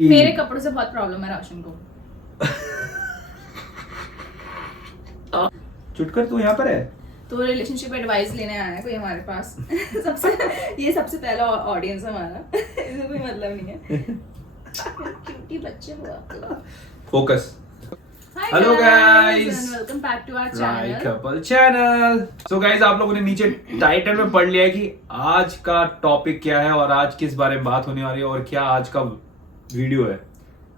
मेरे कपड़ों से बहुत प्रॉब्लम है रोशन को। चुटकर तू यहाँ पर है? तो रिलेशनशिप एडवाइस लेने आया है कोई हमारे पास। सबसे पहला ऑडियंस हमारा। इसमें कोई मतलब नहीं है। क्यूटी बच्चे हो आप लोग। Focus. Hi hello guys, welcome back to our right channel. Couple channel. So guys, आप लोगों ने नीचे टाइटल में पढ़ लिया है कि आज का टॉपिक क्या है और आज किस बारे में बात होने वाली है और क्या आज का वीडियो है,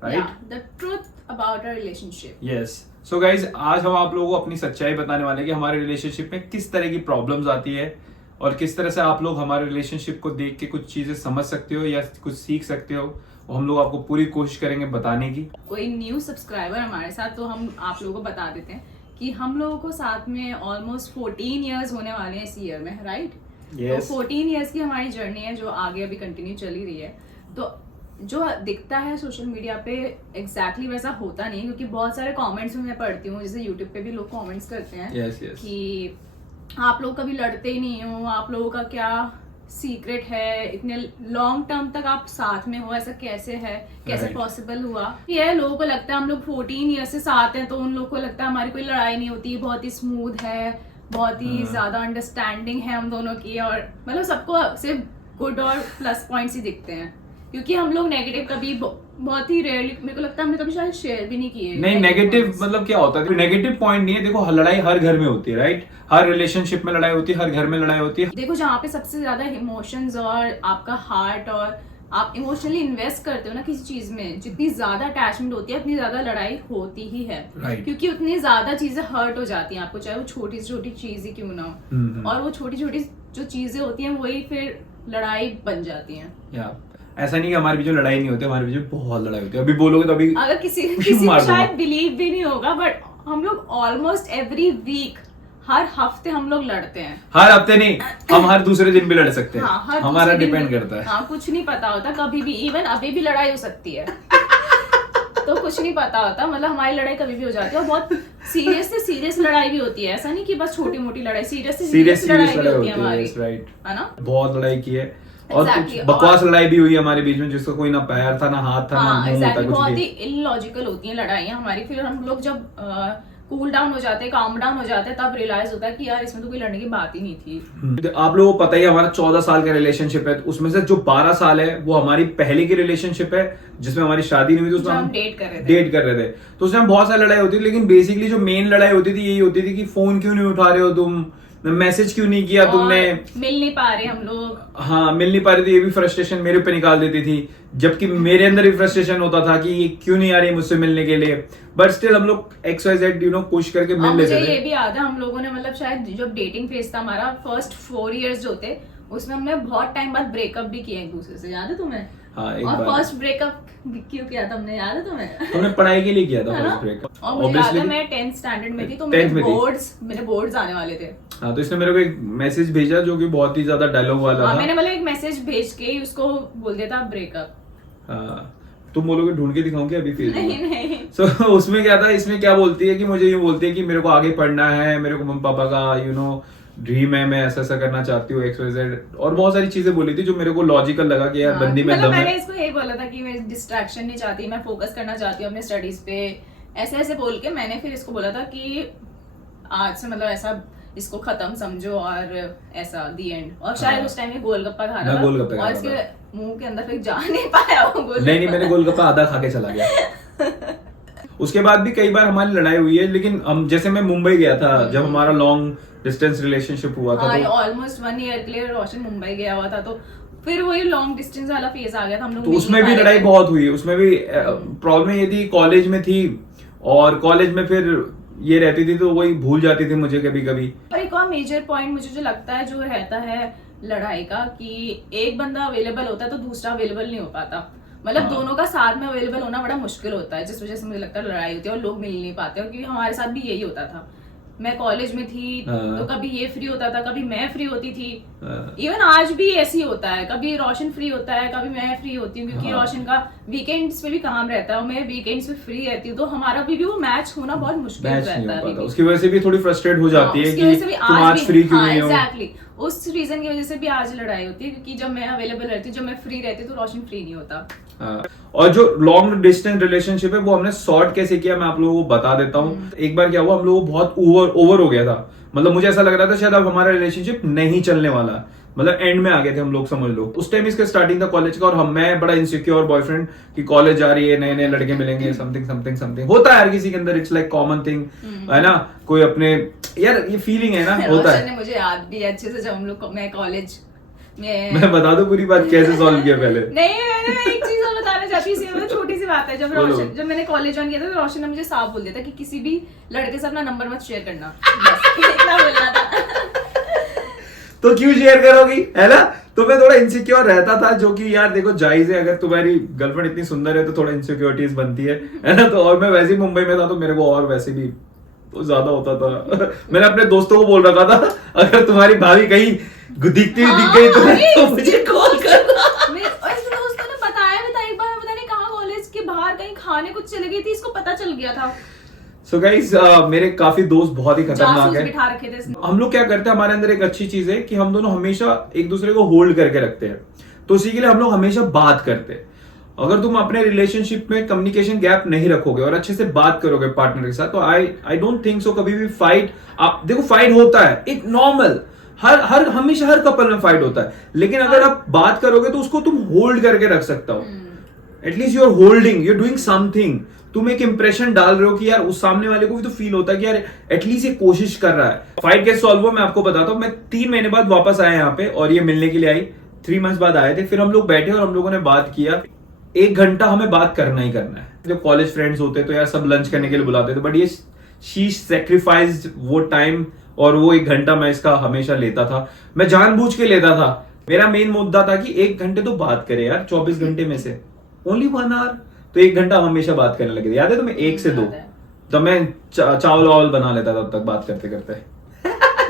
right? The truth about our relationship. Yes. So guys, आज हम आप लोगों को अपनी सच्चाई बताने वाले हैं कि हमारे रिलेशनशिप में किस तरह की प्रॉब्लम्स आती है और किस तरह से आप लोग हमारे रिलेशनशिप को देख के कुछ चीजें समझ सकते हो या कुछ सीख सकते हो। और हम लोग आपको पूरी कोशिश करेंगे बताने की। कोई न्यू सब्सक्राइबर हमारे साथ, तो हम आप लोगों को बता देते हैं कि हम लोगों को साथ में ऑलमोस्ट 14 इयर्स होने वाले हैं इस ईयर में, राइट? Yes. तो 14 इयर्स की हमारी जर्नी है जो आगे अभी कंटिन्यू चली रही है। तो जो दिखता है सोशल मीडिया पे एग्जैक्टली वैसा होता नहीं, क्योंकि बहुत सारे कमेंट्स मैं पढ़ती हूँ, जैसे यूट्यूब पे भी लोग कमेंट्स करते हैं कि आप लोग कभी लड़ते ही नहीं हो, आप लोगों का क्या सीक्रेट है, इतने लॉन्ग टर्म तक आप साथ में हो, ऐसा कैसे है, कैसे पॉसिबल हुआ? ये लोगों को लगता है हम लोग 14 ईयर से साथ हैं, तो उन लोगों को लगता है हमारी कोई लड़ाई नहीं होती, बहुत ही स्मूथ है, बहुत ही ज्यादा अंडरस्टैंडिंग है हम दोनों की, और मतलब सबको सिर्फ गुड और प्लस पॉइंट्स ही दिखते हैं, क्योंकि हम लोग नेगेटिव कभी बहुत ही रेयरली, मेरे को लगता है हमने कभी शायद शेयर भी नहीं किए। नहीं, नेगेटिव मतलब क्या होता है? नेगेटिव पॉइंट नहीं है। देखो, लड़ाई हर घर में होती है, राइट? हर रिलेशनशिप में लड़ाई होती है, हर घर में लड़ाई होती है। देखो, जहाँ पे सबसे ज्यादा इमोशंस और आपका हार्ट और आप इमोशनली इन्वेस्ट करते हो ना किसी चीज में, जितनी ज्यादा अटैचमेंट होती है उतनी ज्यादा लड़ाई होती ही है, right. क्योंकि उतनी ज्यादा चीजें हर्ट हो जाती हैं आपको, चाहे वो छोटी से छोटी चीज ही क्यों ना हो, और वो छोटी छोटी जो चीजें होती हैं वही फिर लड़ाई बन जाती हैं। ऐसा नहीं कि हमारे बीच में लड़ाई नहीं होती, हमारे बीच में बहुत लड़ाई होती है। अभी बोलोगे तो अभी अगर किसी को शायद बिलीव भी नहीं होगा, बट हम लोग ऑलमोस्ट एवरी वीक, हर हफ्ते हम लोग लड़ते हैं। हर हफ्ते नहीं, हम हर दूसरे दिन भी लड़ सकते हैं। हाँ, हमारा डिपेंड करता है। हाँ, कुछ नहीं पता होता, कभी भी, इवन अभी भी लड़ाई हो सकती है। तो कुछ नहीं पता होता, मतलब हमारी लड़ाई कभी भी हो जाती है, और बहुत सीरियस से सीरियस लड़ाई भी होती है। ऐसा नहीं कि बस छोटी मोटी लड़ाई, सीरियस से सीरियस लड़ाई भी होती है हमारी, है ना? बहुत लड़ाई की है, और कुछ बकवास लड़ाई भी हुई हमारे बीच में, जिसका कोई ना पैर था, ना हाथ था, ना मुंह था, कुछ बहुत ही इलॉजिकल होती हैं लड़ाइयाँ हमारी। फिर हम लोग जब कूल डाउन हो जाते हैं, काम डाउन हो जाते हैं, तब रियलाइज होता है कि यार इसमें तो कोई लड़ने की बात ही नहीं थी। आप लोगों को पता ही है, हमारा 14 साल का रिलेशनशिप है, उसमें से जो 12 साल है वो हमारी पहले की रिलेशनशिप है, जिसमें हमारी शादी नहीं हुई थी, उसमें हम डेट कर रहे थे। तो उसमें बहुत सारी लड़ाई होती थी, लेकिन बेसिकली जो मेन लड़ाई होती थी यही होती थी कि फोन क्यों नहीं उठा रहे हो तुम, मैसेज क्यों नहीं किया तुमने, मिल नहीं पा रहे हम लोग। हाँ, मिल नहीं पा रही थी। ये भी फ्रस्ट्रेशन मेरे पे निकाल देती थी, जबकि मेरे अंदर भी फ्रस्ट्रेशन होता था कि ये क्यों नहीं आ रही मुझसे मिलने के लिए, बट स्टिल हम लोग XYZ पुश करके मिल लेते थे। मुझे ये भी याद है, हम लोगों ने मतलब शायद जब डेटिंग फेज था हमारा, फर्स्ट 4 इयर्स जो थे, उसमें हमने बहुत टाइम बाद ब्रेकअप भी किया एक दूसरे से, याद है तुम्हें? हाँ, एक और बार फर्स्ट ब्रेकअप क्यों किया था हमने, याद है तुम्हें? तुमने पढ़ाई के लिए किया था फर्स्ट ब्रेकअप। और मुझे याद है मैं 10th स्टैंडर्ड में थी, तो मेरे बोर्ड्स आने वाले थे। हाँ, तो इसने मेरे को एक मैसेज भेजा जो कि बहुत ही ज्यादा डायलॉग वाला था। मैंने मतलब एक मैसेज भेज के उसको बोल दिया था ब्रेकअप। हाँ, तुम बोलोगे ढूंढ के दिखाऊं क्या अभी फेसबुक? नहीं। So, उसमें क्या था, इसमें क्या बोलती है कि मुझे ये बोलती है कि मेरे को आगे पढ़ना है, मेरे को मम्मी पापा का ड्रीम है, मैं ऐसा ऐसा करना चाहती हूँ, XYZ, और बहुत सारी चीजें बोली थी जो मेरे को लॉजिकल लगा कि यार बंदी में दम है। मैंने इसको यही बोला था कि मैं डिस्ट्रैक्शन नहीं चाहती, मैं फोकस करना चाहती हूँ अपने स्टडीज पे, ऐसे ऐसे बोल के मैंने फिर इसको बोला था कि आज से मतलब ऐसा इसको खत्म समझो, और ऐसा दी एंड। और शायद उस टाइम में गोलगप्पा खा रहा था, और इसके मुंह के अंदर फिर जा नहीं पाया वो गोलगप्पा। नहीं, मैंने गोलगप्पा आधा खा के चला गया। उसके बाद भी कई बार हमारी लड़ाई हुई है, लेकिन हम, जैसे मैं मुंबई गया था जब हमारा लॉन्ग डिस्टेंस रिलेशनशिप हुआ था, तो ऑलमोस्ट 1 ईयर के लिए रोशन मुंबई गया हुआ था, तो फिर वही लॉन्ग डिस्टेंस वाला फेज आ गया था हम लोग। तो उसमें भी लड़ाई बहुत हुई, उसमें भी प्रॉब्लम ये थी, कॉलेज में थी, और कॉलेज में फिर ये रहती थी तो वही भूल जाती थी मुझे कभी कभी। और एक और मेजर पॉइंट मुझे जो लगता है जो रहता है लड़ाई का, कि एक बंदा अवेलेबल होता है तो दूसरा अवेलेबल नहीं हो पाता, मतलब दोनों का साथ में अवेलेबल होना बड़ा मुश्किल होता है, जिस वजह से मुझे लगता है लड़ाई होती है और लोग मिल नहीं पाते। और क्योंकि हमारे साथ भी यही होता था, मैं कॉलेज में थी तो कभी ये फ्री होता था, कभी मैं फ्री होती थी। इवन आज भी ऐसे ही होता है, कभी रोशन फ्री होता है, कभी मैं फ्री होती हूँ, क्योंकि रोशन का वीकेंड्स पे भी काम रहता है और मैं वीकेंड्स पे फ्री रहती हूँ, तो हमारा भी वो मैच होना बहुत मुश्किल रहता है। उसकी वजह से भी थोड़ी फ्रस्ट्रेट हो जाती है कि तुम आज फ्री क्यों नहीं हो। एग्जैक्टली। उस रीजन की वजह से भी आज लड़ाई होती है, क्योंकि जब मैं अवेलेबल रहती हूँ, जब मैं फ्री रहती हूँ, तो रोशन फ्री नहीं होता। और जो लॉन्ग डिस्टेंस रिलेशनशिप है वो हमने सॉर्ट कैसे किया मैं आप लोगों को बता देता हूँ। एक बार क्या हुआ, हम लोगों को बहुत ओवर हो गया था, मतलब मुझे ऐसा लग रहा था शायद अब हमारा रिलेशनशिप नहीं चलने वाला, मतलब एंड में आ गए थे हम लोग, समझ लो। उस टाइम इसका स्टार्टिंग था कॉलेज का, और मैं बड़ा इनसिक्योर बॉयफ्रेंड कि कॉलेज जा रही है, नए नए लड़के मिलेंगे, समथिंग समथिंग समथिंग होता है हर किसी के अंदर, इट्स लाइक कॉमन थिंग है ना। कोई अपने यार ये फीलिंग है ना, होता है। मुझे याद भी अच्छे से, जब हम लोग मैं कॉलेज में, मैं बता दूं पूरी बात कैसे सॉल्व किया पहले? नहीं मैं एक चीज और बताना चाहती हूँ, मतलब छोटी सी बात है। जब मैंने कॉलेज ज्वाइन किया था, तो रोशन ने मुझे साफ बोल दिया था कि किसी भी लड़के से अपना नंबर मत शेयर करना, बस इतना बोलना था। तो क्यों शेयर करोगी, है ना। तो मैं थोड़ा इनसिक्योर रहता था, जो कि यार देखो जायज है, अगर तुम्हारी गर्लफ्रेंड इतनी सुंदर है तो थोड़ा इनसिक्योरिटीज बनती है ना। तो और मैं वैसे ही मुंबई में था, तो मेरे को और वैसे भी तो ज्यादा होता था। मैंने अपने दोस्तों को बोल रखा था, अगर तुम्हारी भाभी कहीं दिखती हुई दिख गई तो मुझे कॉल करना। दोस्तों ने बताया एक बार, पता नहीं कहाँ कॉलेज के बाहर कहीं खाने कुछ चली गई थी, इसको पता चल गया था। So guys, मेरे काफी दोस्त बहुत ही खतरनाक है। बिठा रखे थे इसने। हम लोग क्या करते हैं, हमारे अंदर एक अच्छी चीज है कि हम दोनों हमेशा एक दूसरे को होल्ड करके रखते हैं, तो उसी के लिए हम लोग हमेशा बात करते हैं। अगर तुम अपने रिलेशनशिप में कम्युनिकेशन गैप नहीं रखोगे और अच्छे से बात करोगे पार्टनर के साथ, तो आई डोंट थिंक सो कभी भी फाइट, आप देखो फाइट होता है एक नॉर्मल, हमेशा हर कपल में फाइट होता है, लेकिन अगर आप बात करोगे तो उसको तुम होल्ड करके रख सकते हो। At least you are holding, you are doing something, तुम एक इंप्रेशन डाल रहे हो कि यार उस सामने वाले को भी तो फील होता है कि यार एटलीस्ट ये कोशिश कर रहा है। फाइट कैसे सॉल्व हुआ मैं आपको बताता हूँ। मैं 3 महीने बाद वापस आया यहाँ पे, और ये मिलने के लिए आई, 3 मंथ्स बाद आए थे। फिर हम लोग बैठे और हम लोगों ने बात किया, 1 घंटा हमें बात करना ही करना है। जब कॉलेज फ्रेंड्स होते तो यार सब लंच करने के लिए बुलाते थे, बट ये शी सैक्रिफाइस्ड वो टाइम, और वो 1 घंटा मैं इसका हमेशा लेता था, मैं जानबूझ के लेता था। मेरा मेन मुद्दा था कि 1 घंटे तो बात करे यार, 24 घंटे में से ओनली 1 आवर, तो 1 घंटा हम हमेशा बात करने लगे थे। याद है तुम्हें? 1 से 2 तो मैं चावल वावल बना लेता था तब तक बात करते करते।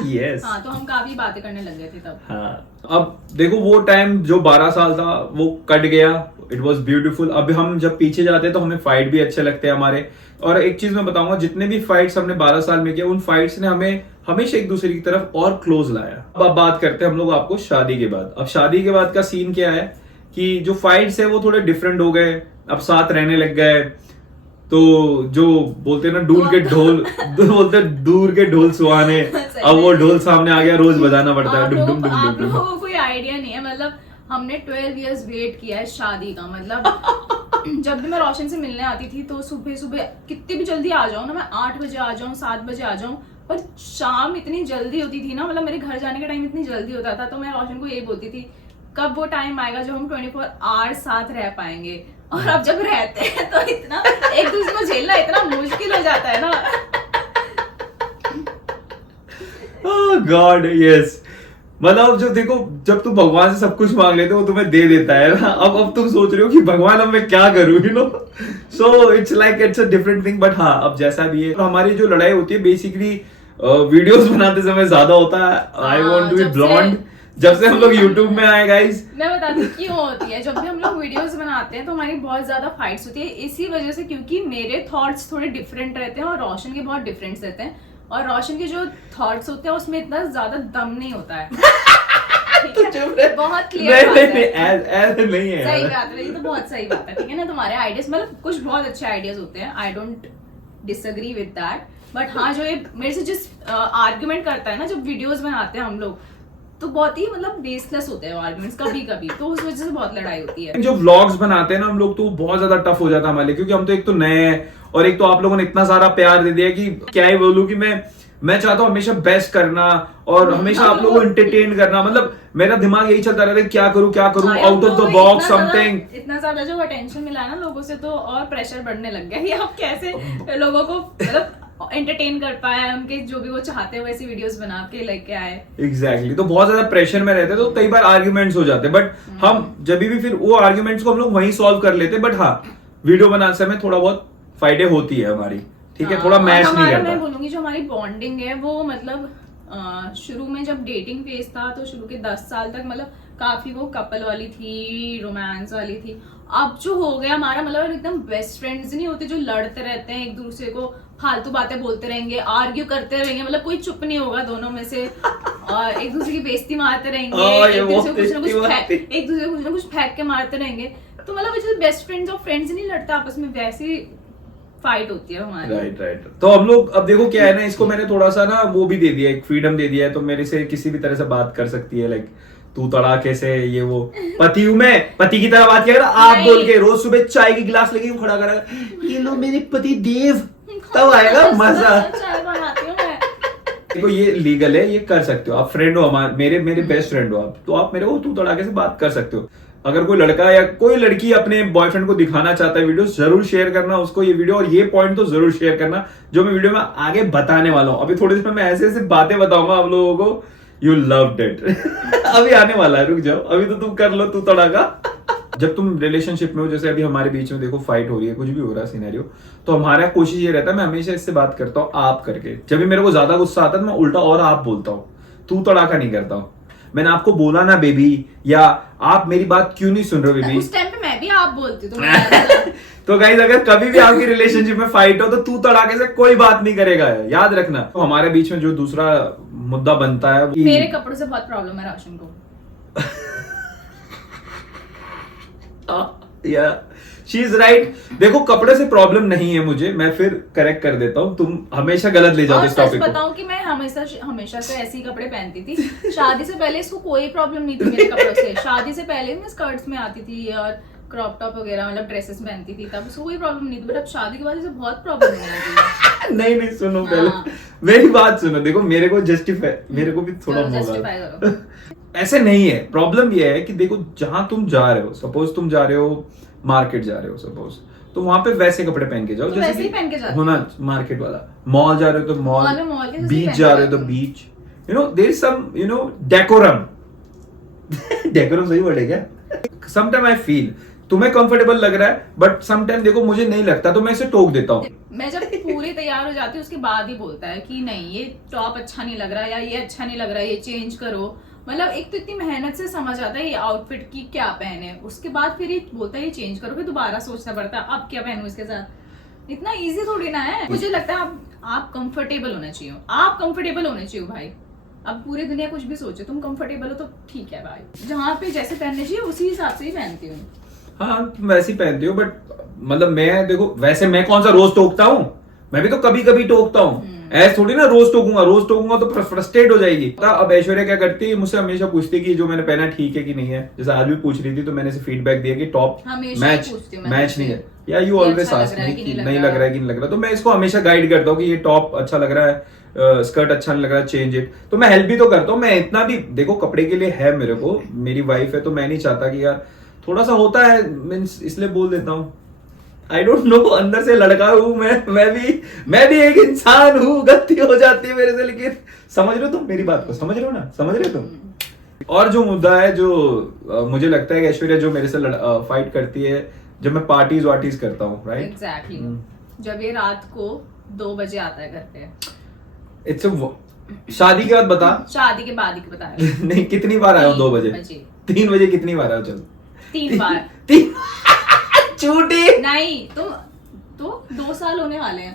yes. हाँ, तो हम काफी बातें करने लग गए थे तब। हाँ, अब देखो वो टाइम जो 12 साल था वो कट गया, इट वॉज ब्यूटीफुल। अब हम जब पीछे जाते हैं तो हमें फाइट भी अच्छे लगते हैं हमारे। और एक चीज मैं बताऊंगा, जितने भी फाइट्स हमने 12 साल में किया, उन फाइट्स ने हमें हमेशा एक दूसरे की तरफ और क्लोज लाया। अब बात करते हैं हम लोग आपको शादी के बाद। अब शादी के बाद का सीन क्या है कि जो फाइट्स है वो थोड़े डिफरेंट हो गए, अब साथ रहने लग गए, तो जो बोलते हैं ना दूर के ढोल सुहाने, अब वो ढोल सामने आ गया, रोज बजाना पड़ता है। आप लोगों को कोई आइडिया नहीं है, मतलब हमने 12 इयर्स वेट किया है शादी का। मतलब जब भी मैं रोशन से मिलने आती थी तो सुबह सुबह कितनी भी जल्दी आ जाऊं ना, मैं 8 बजे आ जाऊं, 7 बजे आ जाऊं, पर शाम इतनी जल्दी होती थी ना, मतलब मेरे घर जाने का टाइम इतनी जल्दी होता था। तो मैं रोशन को यही बोलती थी, कब वो टाइम आएगा जब हम 24 आवर्स साथ रह पाएंगे। और अब जब रहते हैं तो इतना एक दूसरे को झेलना इतना मुश्किल हो जाता है ना। ओह गॉड, यस। मतलब जो देखो, जब तुम भगवान से सब कुछ मांग लेते हो वो तुम्हें दे देता है ना। अब तुम सोच रहे हो कि भगवान अब मैं क्या करूं, you know. So it's like it's a different thing. But हाँ, अब जैसा भी है, तो हमारी जो लड़ाई होती है बेसिकली वीडियोस बनाते समय ज्यादा होता है। I want to be blond. जब से हम लोग YouTube में आए गाइस, मैं बताती हूँ क्यों होती है। जब भी हम लोग वीडियोस बनाते हैं तो हमारी बहुत ज्यादा फाइट्स होती है, इसी वजह से, क्योंकि मेरे थॉट्स थोड़े डिफरेंट रहते हैं और रोशन के बहुत डिफरेंट रहते हैं। और रोशन के जो थॉट्स होते हैं उसमें इतना ज्यादा दम नहीं होता है। बहुत क्लियर बात है, नहीं है, सही बात है, ये तो बहुत सही बात है, ठीक है ना। तुम्हारे आइडियाज मतलब कुछ बहुत अच्छे आइडियाज होते हैं, I don't disagree with that. But हाँ, जो ये मेरे से जिस आर्ग्यूमेंट करता है ना, जब वीडियोस बनाते हैं हम लोग, तो बहुत ही मतलब बेसलेस होते हैं आर्गुमेंट्स कभी कभी, तो उस वजह से बहुत लड़ाई होती है। जो व्लॉग्स बनाते हैं ना हम लोग, तो बहुत ज्यादा टफ हो जाता है हमारे लिए, क्योंकि हम तो एक तो नए हैं, और एक तो आप लोगों ने इतना सारा प्यार दे दिया कि क्या ही बोलूं कि मैं चाहता हूँ हमेशा बेस्ट करना और हमेशा आप लोगों को एंटरटेन करना। मतलब मेरा दिमाग यही चलता रहता है, क्या करूं out of the box something. इतना ज्यादा जो अटेंशन मिला ना लोगों से, तो और प्रेशर बढ़ने लग गया कि आप कैसे लोगों को मतलब एंटरटेन कर पाए, उनके जो भी वो चाहते हैं वैसी वीडियोस बना के लेके आए। एग्जैक्टली, तो बहुत ज्यादा प्रेशर में रहते हैं, तो कई बार आर्ग्यूमेंट्स हो जाते हैं। बट हम जब भी फिर वो आर्ग्यूमेंट्स को हम लोग वहीं सॉल्व कर लेते हैं। बट हाँ, वीडियो बनाते समय थोड़ा बहुत फायदे होती है हमारी, ठीक है, थोड़ा मैच नहीं करता। मैं बोलूंगी जो हमारी बॉन्डिंग है वो मतलब शुरू में जब डेटिंग फेज था, तो शुरू के 10 साल तक मतलब काफी वो कपल वाली थी, रोमांस वाली थी। अब जो हो गया हमारा, मतलब एकदम बेस्ट फ्रेंड्स नहीं होते जो लड़ते रहते हैं, एक दूसरे को फालतू बातें बोलते रहेंगे, आर्ग्यू करते रहेंगे, मतलब कोई चुप नहीं होगा दोनों में से, और एक दूसरे की बेइज्जती मारते रहेंगे, एक दूसरे को कुछ ना कुछ फेंक के मारते रहेंगे। तो मतलब जैसे बेस्ट फ्रेंड्स और फ्रेंड्स नहीं लड़ते आपस में, वैसी फाइट होती है हमारी। राइट। तो हम लोग अब देखो क्या है ना, इसको मैंने थोड़ा सा ना वो भी दे दिया, एक फ्रीडम दे दिया है, तो मेरे से किसी भी तरह से बात कर सकती है, लाइक तू तड़ाके से, ये वो पति हूं मैं, पति की तरह बात किया कर, आप बोल के रोज सुबह चाय की गिलास लेके खड़ा करा, ये लो मेरे पति देव, तब आएगा मजा। चाय बनाती हूँ मैं। देखो ये लीगल है, ये कर सकते हो आप, फ्रेंड हो हमारे, मेरे बेस्ट फ्रेंड हो आप, तो आप मेरे को तू तड़ाके से बात कर सकते हो। अगर कोई लड़का या कोई लड़की अपने बॉयफ्रेंड को दिखाना चाहता है वीडियो, जरूर शेयर करना उसको ये वीडियो, और ये पॉइंट तो जरूर शेयर करना जो मैं वीडियो में आगे बताने वाला हूँ। अभी थोड़ी देर में मैं ऐसे ऐसे बातें बताऊंगा आप लोगों को, यू लव्ड इट। अभी आने वाला है, रुक जाओ, अभी तो तुम कर लो तू तड़ाका। जब तुम रिलेशनशिप में हो, जैसे अभी हमारे बीच में देखो फाइट हो रही है, कुछ भी हो रहा है सिनेरियो, तो हमारा कोशिश ये रहता है, मैं हमेशा इससे बात करता हूँ आप करके। जब भी मेरे को ज्यादा गुस्सा आता है मैं उल्टा और आप बोलता हूँ, तू तड़ाका नहीं करता हूँ। मैंने आपको बोला ना बेबी, या आप मेरी बात क्यों नहीं सुन रहे हो बेबी। उस टाइम पे मैं भी आप बोलती हूँ। तो गाइस अगर कभी भी आपकी रिलेशनशिप में फाइट हो तो तू तड़ाके से कोई बात नहीं करेगा, याद रखना। तो हमारे बीच में जो दूसरा मुद्दा बनता है, मेरे कपड़ों से बहुत प्रॉब्लम है रोशन को। या शी इज राइट। देखो कपड़े से प्रॉब्लम नहीं है मुझे, मैं फिर करेक्ट कर देता हूँ, तुम हमेशा गलत ले जाओ इस टॉपिक को। बताऊं कि मैं हमेशा से ऐसे ही कपड़े पहनती थी। शादी से पहले इसको कोई प्रॉब्लम नहीं थी मेरे कपड़ों से। शादी से पहले मैं स्कर्ट्स में आती थी और क्रॉप टॉप वगैरह, मतलब ड्रेसेस पहनती थी, तब उसको कोई प्रॉब्लम नहीं थी, बट अब शादी के बाद इसे बहुत प्रॉब्लम हो रही है। नहीं सुनो, पहले मेरी बात सुनो। देखो मेरे को जस्टिफाई, मेरे को भी थोड़ा जस्टिफाई करो। ऐसे नहीं है, प्रॉब्लम ये है कि देखो जहां तुम जा रहे हो, सपोज तुम जा रहे हो मार्केट जा रहे हो सपोज, तो वहां पे वैसे कपड़े पहन के जाओ तो वैसे ही पहन के जाओ होना मार्केट वाला। मॉल जा रहे हो तो मॉल, बीच जा रहे हो तो बीच, you know there is some you know decorum. Decorum सही वर्ड है क्या? समटाइम आई फील तुम्हें कंफर्टेबल लग रहा है, बट समटाइम देखो मुझे नहीं लगता, तो मैं इसे टोक देता हूँ। मैं जब पूरी तैयार हो जाती हूँ उसके बाद ही बोलता है कि नहीं ये टॉप अच्छा नहीं लग रहा, या ये अच्छा नहीं लग रहा, ये चेंज करो। मतलब एक तो इतनी मेहनत से समझ आता है ये आउटफिट की क्या पहने, उसके बाद फिर ये बोलता है ये चेंज करो, फिर दोबारा सोचना पड़ता है अब क्या पहनूं इसके साथ। इतना इजी थोड़ी ना है। मुझे लगता है आप कंफर्टेबल होना चाहिए, आप कंफर्टेबल होने चाहिए भाई। अब पूरी दुनिया कुछ भी सोचे, तुम कंफर्टेबल हो तो ठीक है भाई। जहाँ पे जैसे पहनने चाहिए उसी हिसाब से ही पहनती हूँ। हाँ तुम वैसे ही पहनती हो, बट मतलब मैं देखो वैसे मैं कौन सा रोज टोकता हूँ, मैं भी तो कभी कभी टोकता हूँ, ऐसे थोड़ी ना रोज टोकूंगा तो फ्रस्ट्रेट हो जाएगी। अब ऐश्वर्या क्या करती है, मुझसे हमेशा पूछती है कि जो मैंने पहना ठीक है कि नहीं है। जैसे आज भी पूछ रही थी तो मैंने फीडबैक दिया कि टॉप मैच नहीं है, या यू ऑलवेज आस्क मी कि नहीं लग रहा है कि नहीं लग रहा। तो मैं इसको हमेशा गाइड करता हूँ कि ये टॉप अच्छा लग रहा है, स्कर्ट अच्छा नहीं लग रहा, चेंज इट। तो मैं हेल्प भी तो करता हूँ। मैं इतना भी देखो कपड़े के लिए है मेरे को, मेरी वाइफ है, तो मैं नहीं चाहता कि यार थोड़ा सा होता है, मीन्स इसलिए बोल देता हूँ। आई डोंट नो, अंदर से लड़का हूँ मैं भी एक इंसान हूँ, गलती हो जाती है मेरे से, लेकिन समझ रहे हो तुम मेरी बात को, समझ रहे हो ना, समझ रहे हो तुम। और जो मुद्दा है जो मुझे लगता है कि ऐश्वर्या जो मेरे से फाइट करती है जब मैं पार्टीज वार्टीज करता हूँ, राइट? एग्जैक्टली। जब ये रात को 2 बजे आता है घर पे। इट्स शादी के बाद बता, शादी के बाद ही बताया। नहीं कितनी बार आया हूँ 2 बजे? 3 बजे कितनी बार आया हूँ? चल 3 बार। झूठी नहीं, तुम तो 2 साल होने वाले हैं।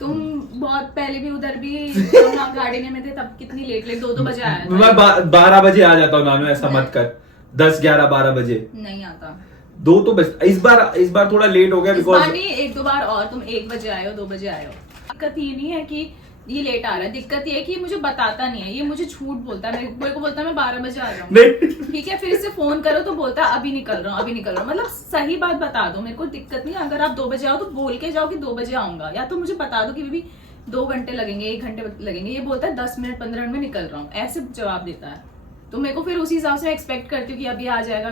तुम बहुत पहले भी उधर भी हम गाड़ी में थे तब कितनी लेट 2 बजे आया। मैं 12 बजे आ जाता हूँ नानू, ऐसा मत कर। 10, 11, 12 बजे नहीं आता। 2 तो बस इस बार थोड़ा लेट हो गया, बिकॉज नहीं 1-2 बार और तुम 1 बजे आए हो, 2 बजे आए हो। दिक्कत ये नहीं है कि ये लेट आ रहा है, दिक्कत ये है कि मुझे बताता नहीं है, ये मुझे झूठ बोलता है। मेरे को बोलता है मैं 12 बजे आ जाऊंगा, ठीक है, फिर इससे फोन करो तो बोलता है अभी निकल रहा हूँ। मतलब सही बात बता दो, मेरे को दिक्कत नहीं है। अगर आप 2 बजे आओ तो बोल के जाओ कि 2 बजे आऊंगा, या तो मुझे बता दो कि भी 2 घंटे लगेंगे, 1 घंटे लगेंगे। ये बोलता है 10 मिनट 15 मिनट में निकल रहा हूँ, ऐसे जवाब देता है। तो मेरे को फिर उसी हिसाब से एक्सपेक्ट करती हूँ कि अभी आ जाएगा।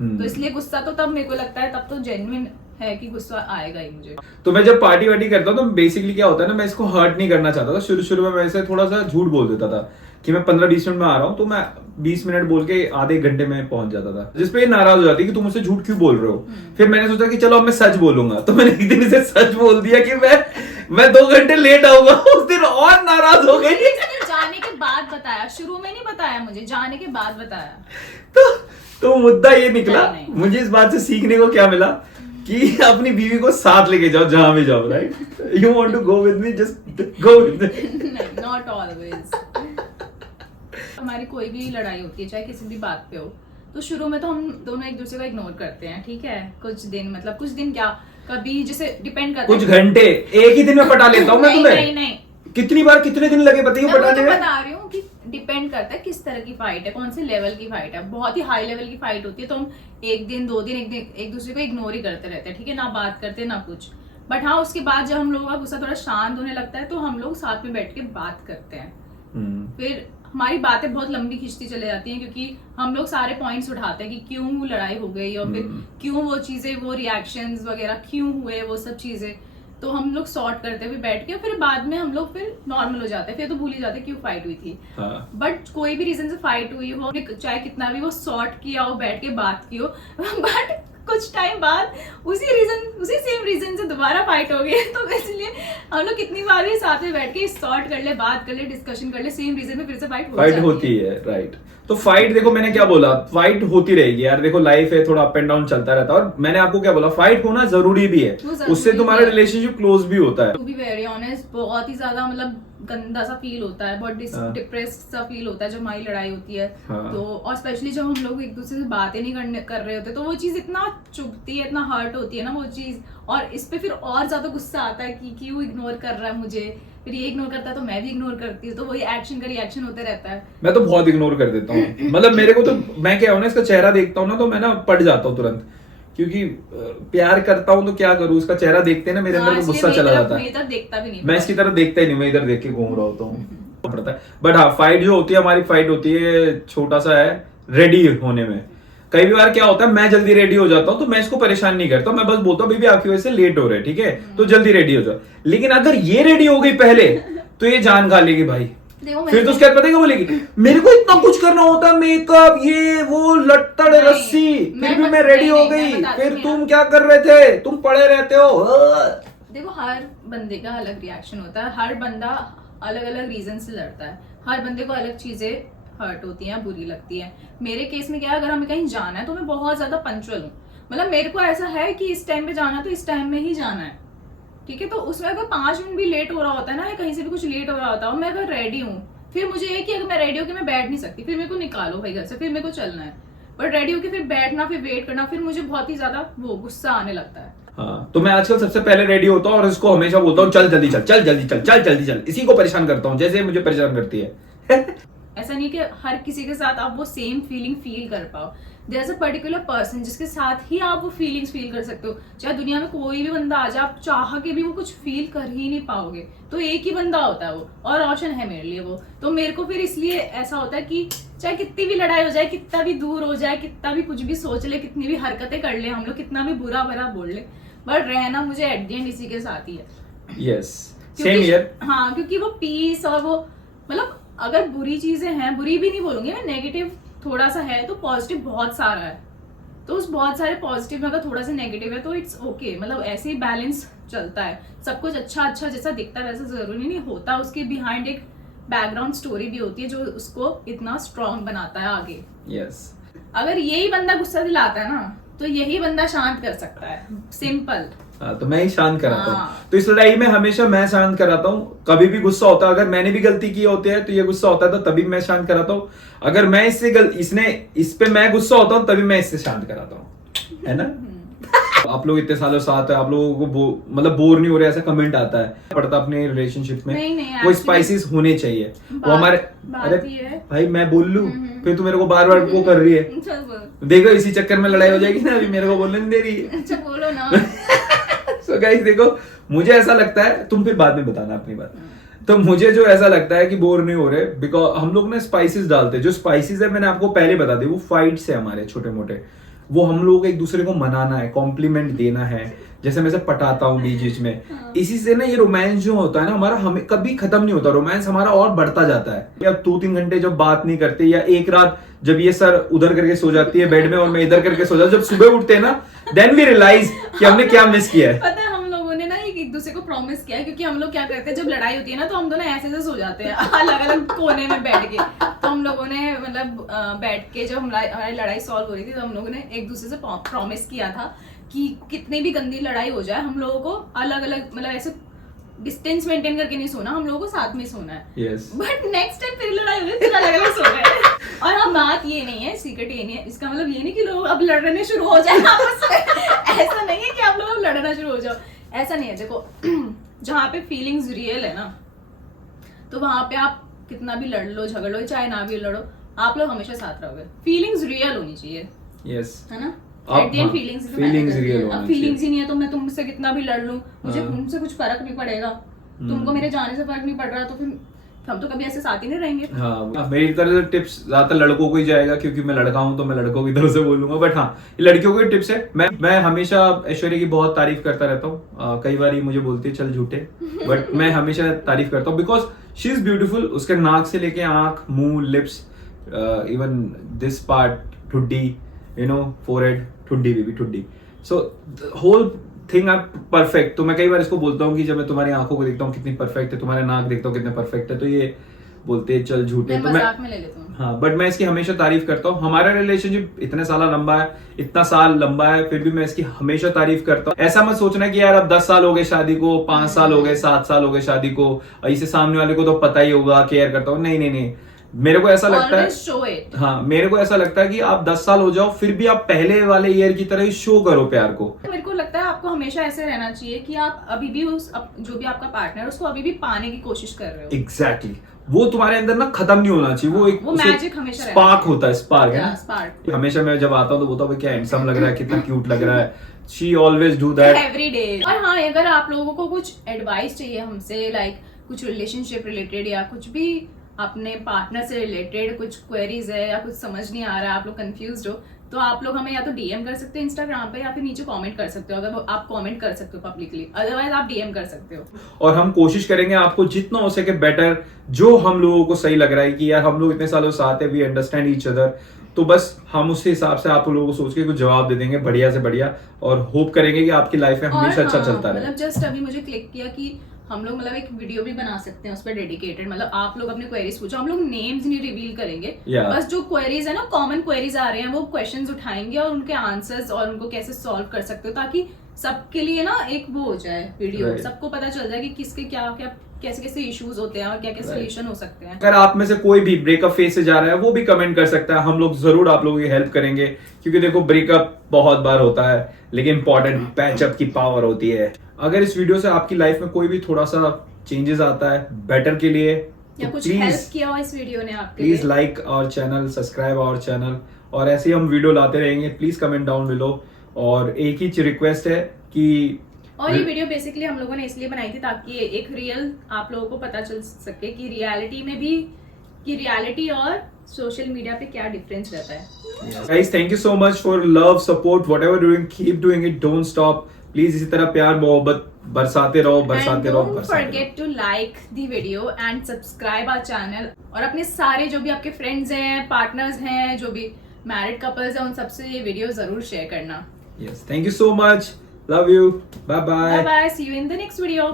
तो इसलिए गुस्सा तो तब मेरे को लगता है, तब तो जेन्युइन है कि गुस्सा आएगा ही मुझे। तो मैं जब पार्टी वार्टी करता हूँ तो बेसिकली क्या होता है ना, मैं इसको हर्ट नहीं करना चाहता था। शुरू में मैं इसे थोड़ा सा झूठ बोल देता था कि मैं 15-20 मिनट में आ रहा हूँ, तो मैं 20 मिनट बोल के आधे घंटे में पहुंच जाता था, जिसपे ये नाराज हो जाती कि तुम मुझसे झूठ क्यों बोल रहे हो। फिर मैंने सोचा कि चलो अब मैं सच बोलूंगा, तो मैंने एक दिन इसे सच बोल दिया कि मैं 2 घंटे लेट आऊंगा। उस दिन और नाराज हो गई। जाने के बाद बताया, शुरू में नहीं बताया मुझे, जाने के बाद बताया। तो मुद्दा ये निकला, नहीं। मुझे इस बात से सीखने को क्या मिला कि अपनी बीवी को साथ लेके जाओ जहां भी जाओ, right? You want to go with me, just go with me. Not always. हमारी कोई भी लड़ाई होती है चाहे किसी भी बात पे हो, तो शुरू में तो हम दोनों एक दूसरे को इग्नोर करते हैं, ठीक है? कुछ दिन, मतलब कुछ दिन क्या, कभी जैसे डिपेंड करता है, कुछ घंटे, एक ही दिन में पटा लेता हूँ मैं तुम्हें। नहीं नहीं, कितनी बार, कितने दिन लगे बताइए मैं वो पटाने तो में? बता रही हूँ कि डिपेंड करता है किस तरह की फाइट है, कौन से लेवल की फाइट है। बहुत ही हाई लेवल की फाइट होती है तो हम एक दिन दो दिन एक दूसरे को इग्नोर ही करते रहते हैं, ठीक है? ना बात करते ना कुछ। बट हाँ, उसके बाद जब हम लोगों का गुस्सा थोड़ा शांत होने लगता है तो हम लोग साथ में बैठ के बात करते हैं। फिर हमारी बातें बहुत लंबी खिंचती चले जाती हैं क्योंकि हम लोग सारे पॉइंट्स उठाते हैं कि क्यों लड़ाई हो गई और फिर क्यों वो चीजें, वो रिएक्शंस वगैरह क्यों हुए, वो सब चीजें तो हम लोग सॉर्ट करते हुए बैठ के फिर बाद में हम लोग फिर नॉर्मल हो जाते हैं, फिर तो भूल ही जाते हैं क्यों फाइट हुई थी। बट कोई भी रीजन से फाइट हुई हो, चाहे कितना भी वो सॉर्ट किया हो, बैठ के बात की हो, बट कुछ टाइम बाद उसी सेम रीजन से दोबारा फाइट हो गई। तो इसलिए हम लोग कितनी बार भी साथ में बैठ के सॉर्ट कर ले, बात कर ले, डिस्कशन कर ले, सेम रीजन में फिर से फाइट होती है, राइट? तो फाइट, देखो मैंने क्या बोला, फाइट होती रहेगी यार। देखो लाइफ है, थोड़ा अप एंड डाउन चलता रहता है, और मैंने आपको क्या बोला, फाइट होना जरूरी भी है, उससे तुम्हारा रिलेशनशिप क्लोज भी होता है। टू बी वेरी ऑनेस्ट, बहुत ही ज्यादा मतलब गंदा सा फील होता है, बहुत डिप्रेस्ड सा फील होता है जब हमारी लड़ाई होती है। तो और स्पेशली जब हम लोग एक दूसरे से बातें नहीं कर रहे होते तो वो चीज इतना चुभती है, इतना हर्ट होती है ना वो चीज, और इस पे फिर और ज्यादा गुस्सा आता है कि क्यों इग्नोर कर रहा है मुझे, फिर ये इग्नोर करता है तो मैं भी इग्नोर करती हूँ, तो वही एक्शन का रिएक्शन होते रहता है। मैं तो बहुत इग्नोर कर देता हूँ, मतलब मेरे को तो, मैं क्या हूँ ना, इसका चेहरा देखता हूँ ना तो मैं ना पट जाता हूँ तुरंत, क्योंकि प्यार करता हूँ तो क्या करूँ, उसका चेहरा देखते ना मेरे अंदर में गुस्सा चला जाता है। देखता भी नहीं, मैं इसकी तरफ देखता ही नहीं, मैं इधर देख के घूम रहा होता हूँ, पड़ता है। बट हाँ, फाइट जो होती है, हमारी फाइट होती है, छोटा सा है रेडी होने में। कई बार क्या होता है, मैं जल्दी रेडी हो जाता हूँ तो मैं इसको परेशान नहीं करता, मैं बस बोलता हूँ बेबी आपकी वजह से लेट हो रहे हैं, ठीक है, तो जल्दी रेडी हो जाओ। लेकिन अगर ये रेडी हो गई पहले तो ये जान खा लेगी भाई। फिर तो उसके बाद पता है क्या बोलेगी, मेरे को इतना कुछ करना होता है, मेकअप, ये वो, लट्टड़ रस्सी, फिर भी मैं रेडी हो गई, फिर तुम क्या कर रहे थे, तुम पड़े रहते हो। देखो हर बंदे का अलग रिएक्शन होता है, हर बंदा अलग अलग रीजन से लड़ता है, हर बंदे को अलग चीजें हर्ट होती हैं, बुरी लगती है। मेरे केस में क्या है, अगर हमें कहीं जाना है तो मैं बहुत ज्यादा पंक्चुअल हूँ, मतलब मेरे को ऐसा है कि इस टाइम पे जाना है तो इस टाइम में ही जाना है, ठीक है? तो उसमें अगर 5 मिनट भी लेट हो रहा होता है ना, या कहीं से भी कुछ लेट हो रहा होता है, मैं अगर रेडी हूँ, फिर मुझे ये कि अगर मैं रेडी होकर मैं बैठ नहीं सकती, फिर मेरे को निकालो भाई घर से, फिर मेरे को चलना है। बट रेडी होकर फिर बैठना, फिर वेट करना, फिर मुझे बहुत ही ज्यादा वो गुस्सा आने लगता है। हाँ, तो मैं आजकल सबसे पहले रेडी होता हूँ और इसको हमेशा बोलता हूँ चल जल्दी चल, चल जल्दी चल, चल जल्दी चल, इसी को परेशान करता हूँ जैसे मुझे परेशान करती है। ऐसा नहीं कि हर किसी के साथ आप वो सेम फीलिंग फील कर पाओ, there is a particular person जिसके साथ ही आप वो फीलिंग्स फील कर सकते हो। चाहे दुनिया में कोई भी बंदा आ जाए, आप चाह के भी वो कुछ फील कर ही नहीं पाओगे, तो एक ही बंदा होता है वो, और रोशन है मेरे लिए वो। तो मेरे को फिर इसलिए ऐसा होता है कि चाहे कितनी भी लड़ाई हो जाए, कितना भी दूर हो जाए, कितना भी कुछ भी सोच ले, कितनी भी हरकतें कर ले हम लोग, कितना भी बुरा भरा बोल ले, बट रहना मुझे एट द एंड इसी के साथ ही है। Yes, same here. हाँ, क्योंकि वो पीस और वो, मतलब अगर बुरी चीजें हैं, बुरी भी नहीं बोलूंगी मैं, नेगेटिव थोड़ा सा है तो पॉजिटिव बहुत सारा है, तो उस बहुत सारे पॉजिटिव में अगर थोड़ा सा नेगेटिव है तो इट्स ओके, मतलब ऐसे ही बैलेंस चलता है। सब कुछ अच्छा अच्छा जैसा दिखता है वैसा जरूरी नहीं होता, उसके बिहाइंड एक बैकग्राउंड स्टोरी भी होती है जो उसको इतना स्ट्रॉन्ग बनाता है आगे। यस, अगर यही बंदा गुस्सा दिलाता है ना तो यही बंदा शांत कर सकता है, सिंपल। तो मैं ही शांत कराता हूँ। तो इस लड़ाई में हमेशा मैं शांत कराता हूँ। कभी भी गुस्सा होता है, अगर मैंने भी गलती की होती है तो ये गुस्सा होता है तो तभी मैं शांत कराता हूँ। अगर मैं इस पे मैं गुस्सा होता हूँ तभी मैं इससे शांत कराता हूँ, है ना? आप लोग इतने सालों साथ है, आप लोगों को मतलब बोर नहीं हो रहे, ऐसा कमेंट आता है पड़ता अपने रिलेशनशिप में। नहीं, वो स्पाइसेस होने चाहिए, वो हमारे। अरे भाई मैं बोल लूं, फिर तू मेरे को बार बार वो कर रही है, देखो इसी चक्कर में लड़ाई हो जाएगी ना, अभी मेरे को बोलने नहीं दे रही है। अच्छा बोलो ना। So guys, देखो मुझे ऐसा लगता है, तुम फिर बाद में बताना अपनी बात। तो मुझे जो ऐसा लगता है कि बोर नहीं हो रहे, बिकॉज हम लोग ना स्पाइसेस डालते हैं, जो स्पाइसेस है मैंने आपको पहले बता दी, वो फाइट्स है हमारे छोटे मोटे, वो हम लोग एक दूसरे को मनाना है, कॉम्प्लीमेंट देना है, जैसे मैं से पटाता हूँ बीच बीच में। इसी से ना ये रोमांस जो होता है ना हमारा, हमें कभी खत्म नहीं होता, रोमांस हमारा और बढ़ता जाता है। अब 2-3 घंटे जब बात नहीं करते, या एक रात जब ये सर उधर करके सो जाती है बेड में और मैं इधर करके सो जाता हूँ, जब सुबह उठते हैं ना, देन वी रियलाइज कि हमने क्या मिस किया है। पता है हम लोगों ने ना एक दूसरे को प्रॉमिस किया, क्योंकि हम लोग क्या करते हैं जब लड़ाई होती है ना तो हम दोनों ऐसे सो जाते हैं अलग अलग कोने में बैठ के। तो हम लोगों ने मतलब बैठ के जब हमारी लड़ाई सॉल्व हो रही थी तो हम लोगों ने एक दूसरे से प्रॉमिस किया था कि कितनी भी गंदी लड़ाई हो जाए हम लोगों को अलग अलग मतलब ऐसे डिस्टेंस मेंटेन करके नहीं सोना, हम लोगों को साथ में सोना है। बट नेक्स्ट टाइम फिर लड़ाई हो गई फिर अलग अलग सो गए। और हाँ बात ये नहीं है, सीक्रेट ये नहीं है, इसका मतलब ये नहीं कि लोग अब लड़ने शुरू हो जाए आपस में। ऐसा नहीं है कि आप लोग अब लड़ना शुरू हो जाओ, ऐसा नहीं है। देखो जहाँ पे फीलिंग्स रियल है ना तो वहां पे आप कितना भी लड़ लो झगड़ लो चाहे ना भी लड़ो, आप लोग हमेशा साथ रहोगे। फीलिंग्स रियल होनी चाहिए, है ना? फीलिंग्स ही नहीं है तो मैं तुमसे कितना भी लड़ लूं मुझे तुमसे कुछ फर्क नहीं पड़ेगा, तुमको मेरे जाने से फर्क नहीं पड़ रहा तो फिर हम तो कभी ऐसे साथ ही नहीं रहेंगे। हाँ, मेरी तरफ से टिप्स ज्यादातर लड़कों को ही जाएगा क्योंकि मैं लड़का हूँ तो मैं लड़कों की तरफ से बोलूंगा। बट हाँ, ये लड़कियों की टिप्स है। मैं हमेशा ऐश्वर्या की बहुत तारीफ करता रहता हूँ। कई बार मुझे बोलती है चल झूठे, बट मैं हमेशा तारीफ करता हूँ बिकॉज शी इज ब्यूटीफुल। उसके नाक से लेके आंख, मुंह, लिप्स, इवन दिस पार्ट, ठुड्डी, फोरहेड, ठुड्डी भी ठुड्डी, so whole thing are perfect. तो मैं कई बार इसको बोलता हूँ कि जब मैं तुम्हारी आंखों को देखता हूँ कितनी परफेक्ट है, तुम्हारे नाक देखता हूँ कितने परफेक्ट है, तो ये बोलते हैं चल झूठे। तो मैं में ले लेता हूँ। हाँ, बट मैं इसकी हमेशा तारीफ करता हूँ। हमारा रिलेशनशिप इतने साल लंबा है फिर भी मैं इसकी हमेशा तारीफ करता हूँ। ऐसा मत सोचना कि यार अब 10 साल हो गए शादी को, 5 साल हो गए, 7 साल हो गए शादी को, इसे सामने वाले को तो पता ही होगा, केयर करता हूँ। नहीं, मेरे को ऐसा लगता है, हाँ, मेरे को ऐसा लगता है कि आप 10 साल हो जाओ फिर भी आप पहले वाले ईयर की तरह ही शो करो प्यार को। मेरे को लगता है आपको हमेशा ऐसे रहना चाहिए कि आप अभी भी जो भी आपका पार्टनर उसको अभी भी पाने की कोशिश कर रहे हो। एग्जैक्टली, वो तुम्हारे अंदर ना खत्म नहीं होना चाहिए। वो मैजिक हमेशा स्पार्क होता है, स्पार्क है ना, स्पार्क। हमेशा मैं जब आता हूँ तो बोलता हूँ क्या हैंडसम लग रहा है, कितना क्यूट लग रहा है। She always do that every day. और हाँ, अगर आप लोगों को कुछ एडवाइस चाहिए हमसे, लाइक कुछ रिलेशनशिप रिलेटेड या कुछ भी अपने पार्टनर से रिलेटेड कुछ क्वेरीज है या कुछ समझ नहीं आ रहा है, आप लोग कंफ्यूज हो, तो आप लोग हमें या तो डीएम कर सकते हो इंस्टाग्राम पे या फिर नीचे कमेंट कर सकते हो। अगर आप कमेंट कर सकते हो पब्लिकली, अदरवाइज आप डीएम कर सकते हो। और हम कोशिश करेंगे आपको जितना हो सके बेटर, जो हम लोगों को सही लग रहा है कि यार हम लोग इतने सालों साथ है, वी अंडरस्टैंड ईच अदर, तो बस हम उस हिसाब से आप लोगों को सोच के कुछ जवाब दे देंगे बढ़िया से बढ़िया, और होप करेंगे कि आपकी लाइफ में हमेशा अच्छा चलता रहे। मतलब जस्ट अभी मुझे क्लिक किया कि हम लोग मतलब एक वीडियो भी बना सकते हैं उस पर डेडिकेटेड, मतलब आप लोग अपने क्वेरीज पूछो, हम लोग नेम्स नहीं रिवील करेंगे, बस जो क्वेरीज है ना, कॉमन क्वेरीज आ रहे हैं, वो क्वेश्चंस उठाएंगे और उनके आंसर्स और उनको कैसे सॉल्व कर सकते हो, ताकि सबके लिए ना एक वो हो जाए वीडियो, सबको पता चल जाए कि किसके क्या क्या कैसे कैसे इश्यूज होते हैं और क्या क्या सोल्यूशन हो सकते हैं। अगर आप में से कोई भी ब्रेकअप फेज से जा रहा है वो भी कमेंट कर सकता है, हम लोग जरूर आप लोगों की हेल्प करेंगे, क्योंकि देखो ब्रेकअप बहुत बार होता है लेकिन इंपॉर्टेंट पैचअप की पावर होती है। अगर इस वीडियो से आपकी लाइफ में कोई भी थोड़ा सा चेंजेस आता है बेटर के लिए, या कुछ हेल्प किया हो इस वीडियो ने आपके, please like our channel, subscribe our channel, और ऐसे ही हम वीडियो लाते रहेंगे। Please comment down below. और एक ही रिक्वेस्ट है कि, और ये वीडियो बेसिकली हम लोगों ने इसलिए बनाई थी ताकि एक रियल आप लोगों को पता चल सके कि रियलिटी में भी, कि रियलिटी और सोशल मीडिया पे क्या डिफरेंस रहता है। Guys, thank you so much for love, support, whatever doing, keep doing it, don't stop. Please इसी तरह प्यार मोहब्बत बरसाते रहो। Don't forget to like the video and subscribe our channel, और अपने सारे जो भी आपके फ्रेंड्स हैं, पार्टनर्स हैं, जो भी मैरिड कपल्स हैं, उन सबसे ये वीडियो जरूर शेयर करना। Yes, thank you so much. Love you. Bye bye. Bye bye. See you in the next video.